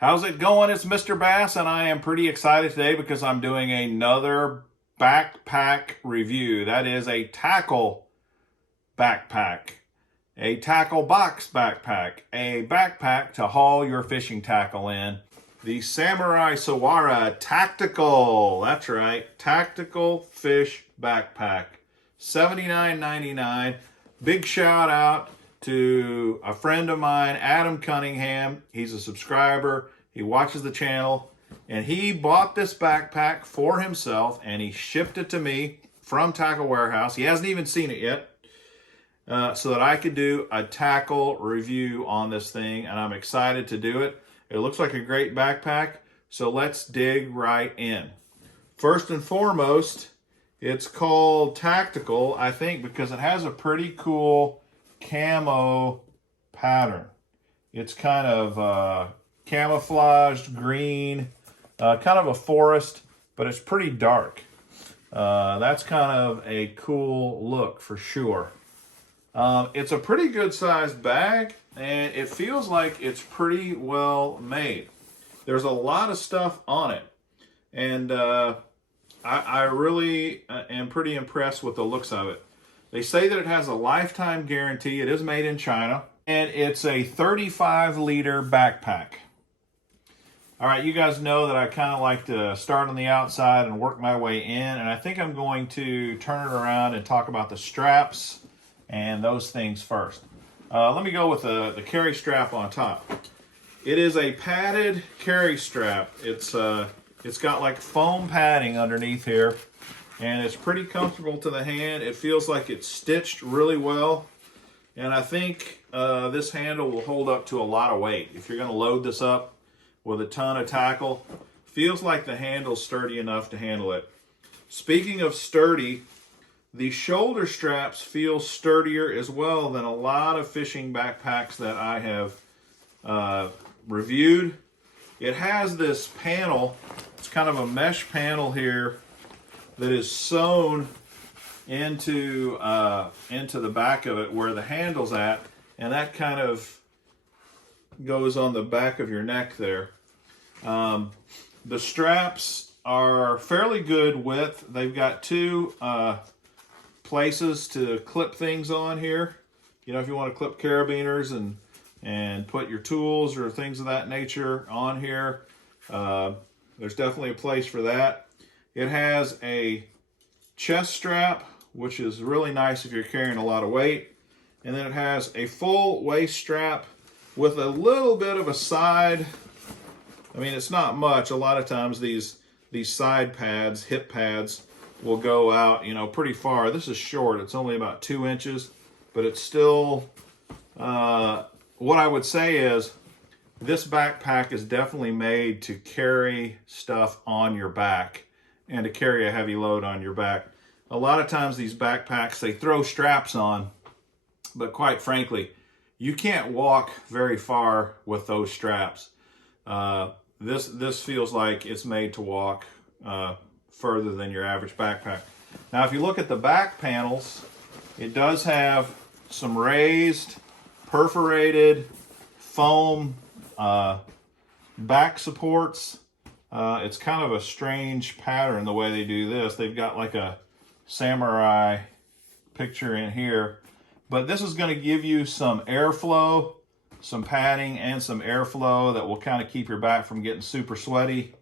How's it going? It's Mr. Bass, and I am pretty excited today because I'm doing another backpack review. That is a tackle backpack, a tackle box backpack, a backpack to haul your fishing tackle in. The Samurai Sawara Tactical, that's right, Tactical Fish Backpack, $79.99. Big shout out to a friend of mine, Adam Cunningham. He's a subscriber. He watches the channel, and he bought this backpack for himself, and he shipped it to me from Tackle Warehouse. He hasn't even seen it yet, so that I could do a tackle review on this thing, and I'm excited to do it. It looks like a great backpack, so let's dig right in. First and foremost, it's called Tactical, I think, because it has a pretty cool camo pattern. It's kind of camouflaged green, kind of a forest, but it's pretty dark. That's kind of a cool look for sure. It's a pretty good sized bag, and it feels like it's pretty well made. There's a lot of stuff on it, and I really am pretty impressed with the looks of it. They say that it has a lifetime guarantee. It is made in China, and it's a 35-liter backpack. All right, you guys know that I kind of like to start on the outside and work my way in, and I think I'm going to turn it around and talk about the straps and those things first. Let me go with the carry strap on top. It is a padded carry strap. It's got like foam padding underneath here, and it's pretty comfortable to the hand. It feels like it's stitched really well, and I think this handle will hold up to a lot of weight. If you're going to load this up with a ton of tackle, feels like the handle's sturdy enough to handle it. Speaking of sturdy, the shoulder straps feel sturdier as well than a lot of fishing backpacks that I have reviewed. It has this panel. It's kind of a mesh panel here that is sewn into the back of it where the handle's at, and that kind of goes on the back of your neck there. The straps are fairly good width. They've got two places to clip things on here. You know, if you want to clip carabiners and put your tools or things of that nature on here, there's definitely a place for that. It has a chest strap, which is really nice if you're carrying a lot of weight. And then it has a full waist strap with a little bit of a side. I mean, it's not much. A lot of times these side pads, hip pads, will go out, you know, pretty far. This is short. It's only about 2 inches, but it's still, what I would say is this backpack is definitely made to carry stuff on your back and to carry a heavy load on your back. A lot of times these backpacks, they throw straps on, but quite frankly, you can't walk very far with those straps. This feels like it's made to walk further than your average backpack. Now, if you look at the back panels, it does have some raised, perforated foam back supports. It's kind of a strange pattern the way they do this. They've got like a samurai picture in here, but this is going to give you some airflow, some padding, and some airflow that will kind of keep your back from getting super sweaty.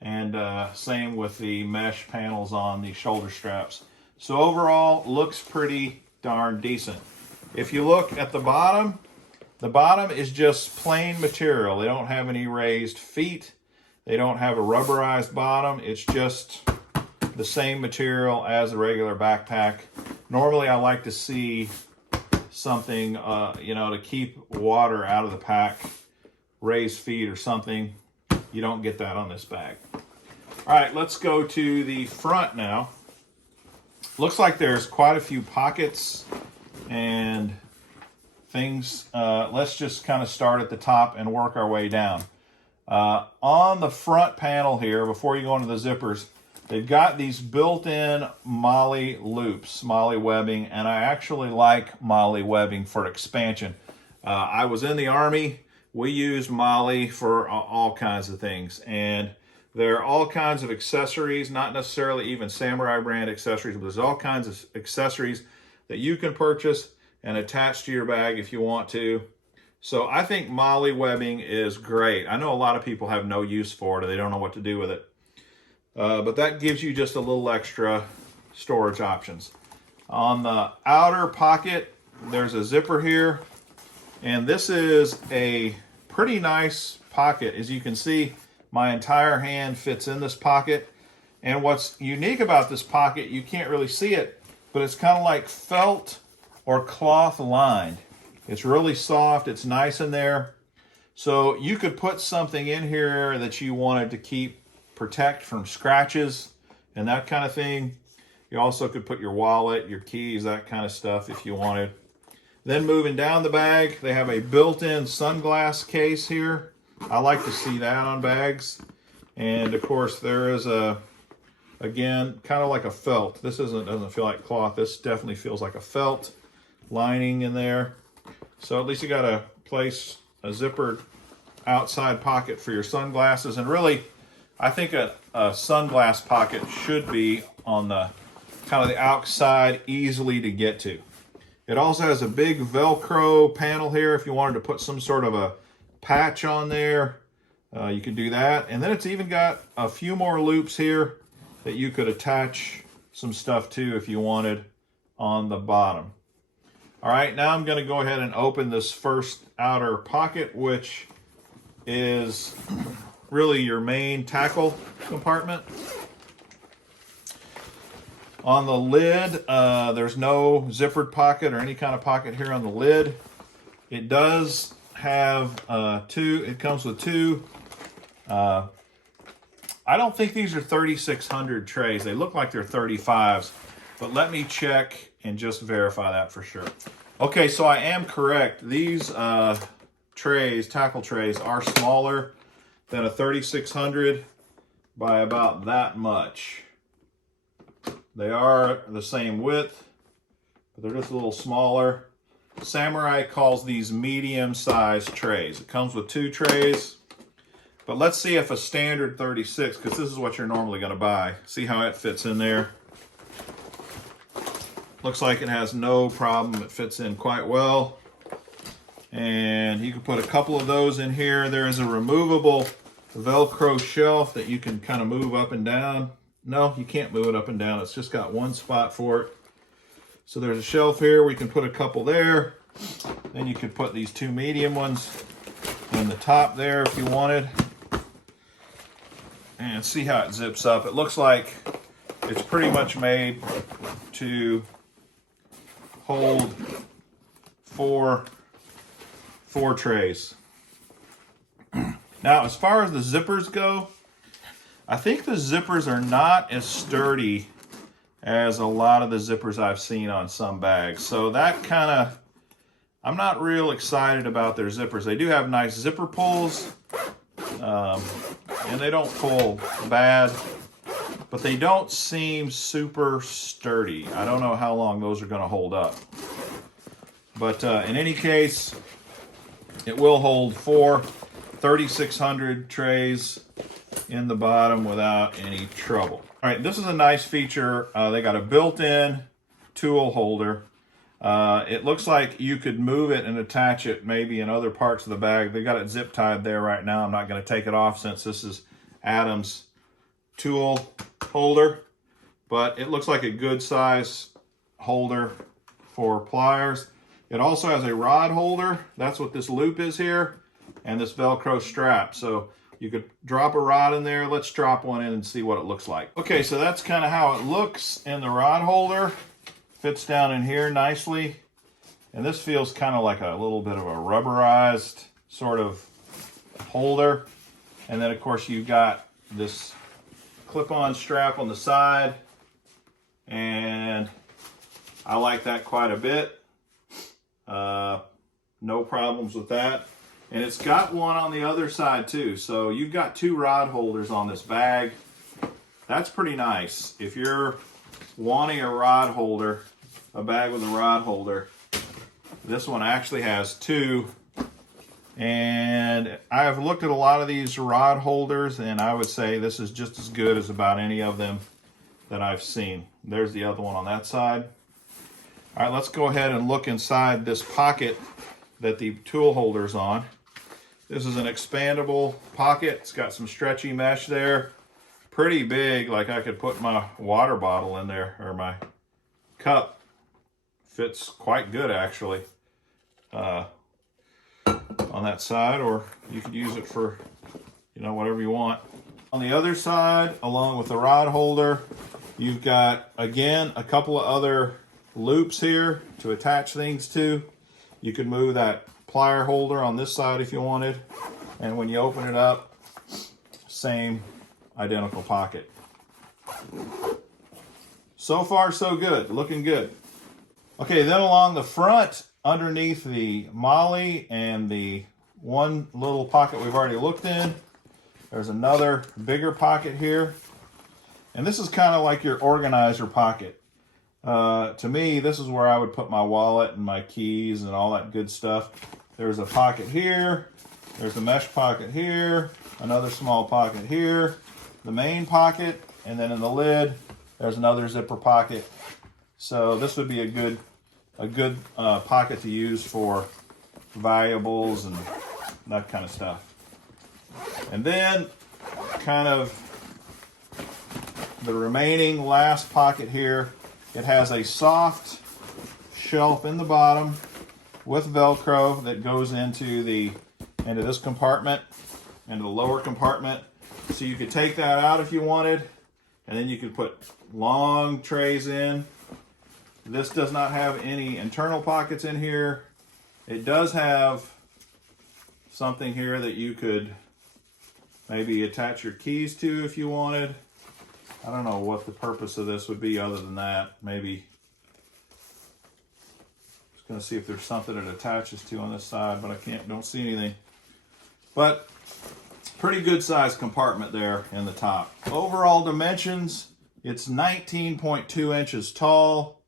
And same with the mesh panels on the shoulder straps. So overall, looks pretty darn decent. If you look at the bottom is just plain material. They don't have any raised feet. They don't have a rubberized bottom. It's just the same material as a regular backpack. Normally, I like to see something, you know, to keep water out of the pack, raised feet or something. You don't get that on this bag. All right, let's go to the front now. Looks like there's quite a few pockets and things. Let's just kind of start at the top and work our way down. On the front panel here, before you go into the zippers, they've got these built-in molly loops, molly webbing, and I actually like molly webbing for expansion. I was in the Army We use Molly for all kinds of things, and there are all kinds of accessories, not necessarily even Samurai brand accessories, but there's all kinds of accessories that you can purchase and attach to your bag if you want to. So I think Molly webbing is great. I know a lot of people have no use for it, or they don't know what to do with it. But that gives you just a little extra storage options. On the outer pocket, there's a zipper here. And this is a pretty nice pocket. As you can see, my entire hand fits in this pocket. And what's unique about this pocket, you can't really see it, but it's kind of like felt or cloth lined. It's really soft, it's nice in there. So you could put something in here that you wanted to protect from scratches and that kind of thing. You also could put your wallet, your keys, that kind of stuff if you wanted. Then moving down the bag, they have a built-in sunglass case here. I like to see that on bags. And of course there is again, kind of like a felt. This doesn't feel like cloth. This definitely feels like a felt lining in there. So at least you got to place a zippered outside pocket for your sunglasses. And really, I think a sunglass pocket should be on the kind of the outside, easily to get to. It also has a big Velcro panel here if you wanted to put some sort of a patch on there. You could do that. And then it's even got a few more loops here that you could attach some stuff to if you wanted on the bottom. All right, now I'm going to go ahead and open this first outer pocket, which is really your main tackle compartment. On the lid, there's no zippered pocket or any kind of pocket here on the lid. It does have it comes with two. I don't think these are 3600 trays. They look like they're 35s, but let me check and just verify that for sure. Okay, so I am correct. These trays, tackle trays, are smaller than a 3600 by about that much. They are the same width, but they're just a little smaller. Samurai calls these medium-sized trays. It comes with two trays, but let's see if a standard 36, because this is what you're normally going to buy. See how it fits in there. Looks like it has no problem. It fits in quite well. And you can put a couple of those in here. There is a removable Velcro shelf that you can kind of move up and down. No, you can't move it up and down. It's just got one spot for it. So there's a shelf here where you can put a couple there. Then you could put these two medium ones in the top there if you wanted. And see how it zips up. It looks like it's pretty much made to hold four trays. Now, as far as the zippers go, I think the zippers are not as sturdy as a lot of the zippers I've seen on some bags. So that kind of, I'm not real excited about their zippers. They do have nice zipper pulls, and they don't pull bad, but they don't seem super sturdy. I don't know how long those are going to hold up. But in any case, it will hold 4 3600 trays in the bottom without any trouble. All right, this is a nice feature. They got a built-in tool holder. It looks like you could move it and attach it maybe in other parts of the bag. They got it zip tied there right now. I'm not going to take it off since this is Adam's tool holder, but it looks like a good size holder for pliers. It also has a rod holder. That's what this loop is here, and this Velcro strap. So you could drop a rod in there. Let's drop one in and see what it looks like. Okay, so that's kind of how it looks in the rod holder. Fits down in here nicely. And this feels kind of like a little bit of a rubberized sort of holder. And then of course you've got this clip-on strap on the side. And I like that quite a bit. No problems with that. And it's got one on the other side too. So you've got two rod holders on this bag. That's pretty nice. If you're wanting a rod holder, a bag with a rod holder, this one actually has two And I've looked at a lot of these rod holders, and I would say this is just as good as about any of them that I've seen. There's the other one on that side. All right, let's go ahead and look inside this pocket that the tool holder's on. This is an expandable pocket. It's got some stretchy mesh there. Pretty big, like I could put my water bottle in there, or my cup. Fits quite good, actually, on that side, or you could use it for, you know, whatever you want. On the other side, along with the rod holder, you've got, again, a couple of other loops here to attach things to. You could move that plier holder on this side if you wanted, and when you open it up, same identical pocket. So far so good, looking good. Okay, then along the front, underneath the molly and the one little pocket we've already looked in, there's another bigger pocket here, and this is kind of like your organizer pocket. To me, this is where I would put my wallet and my keys and all that good stuff. There's a pocket here, there's a mesh pocket here, another small pocket here, the main pocket, and then in the lid, there's another zipper pocket. So this would be a good pocket to use for valuables and that kind of stuff. And then kind of the remaining last pocket here, it has a soft shelf in the bottom with Velcro that goes into this compartment, into the lower compartment. So you could take that out if you wanted, and then you could put long trays in. This does not have any internal pockets in here. It does have something here that you could maybe attach your keys to if you wanted. I don't know what the purpose of this would be other than that. Maybe, just gonna see if there's something it attaches to on this side, but I don't see anything. But pretty good sized compartment there in the top. Overall dimensions, it's 19.2 inches tall.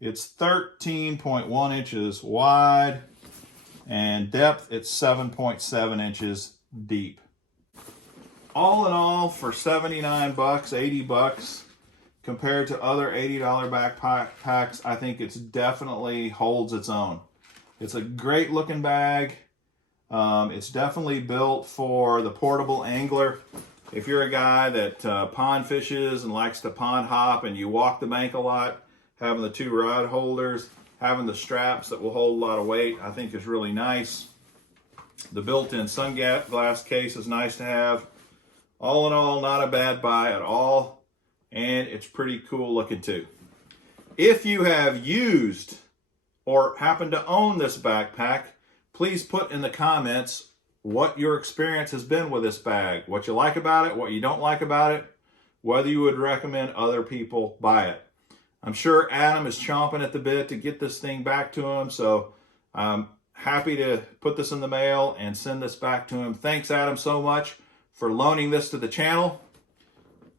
It's 13.1 inches wide, and depth, it's 7.7 inches deep. All in all, for 79 bucks, 80 bucks, compared to other $80 backpacks, I think it's definitely holds its own. It's a great looking bag. It's definitely built for the portable angler. If you're a guy that pond fishes and likes to pond hop and you walk the bank a lot, having the two rod holders, having the straps that will hold a lot of weight, I think is really nice. The built-in sunglass case is nice to have. All in all, not a bad buy at all, and it's pretty cool looking too. If you have used or happen to own this backpack, please put in the comments what your experience has been with this bag, what you like about it, what you don't like about it, whether you would recommend other people buy it. I'm sure Adam is chomping at the bit to get this thing back to him, so I'm happy to put this in the mail and send this back to him. Thanks, Adam, so much for loaning this to the channel.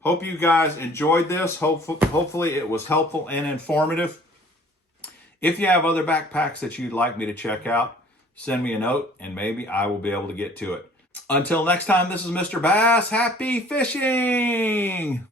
Hope you guys enjoyed this. Hopefully it was helpful and informative. If you have other backpacks that you'd like me to check out, send me a note and maybe I will be able to get to it. Until next time, this is Mr. Bass. Happy fishing!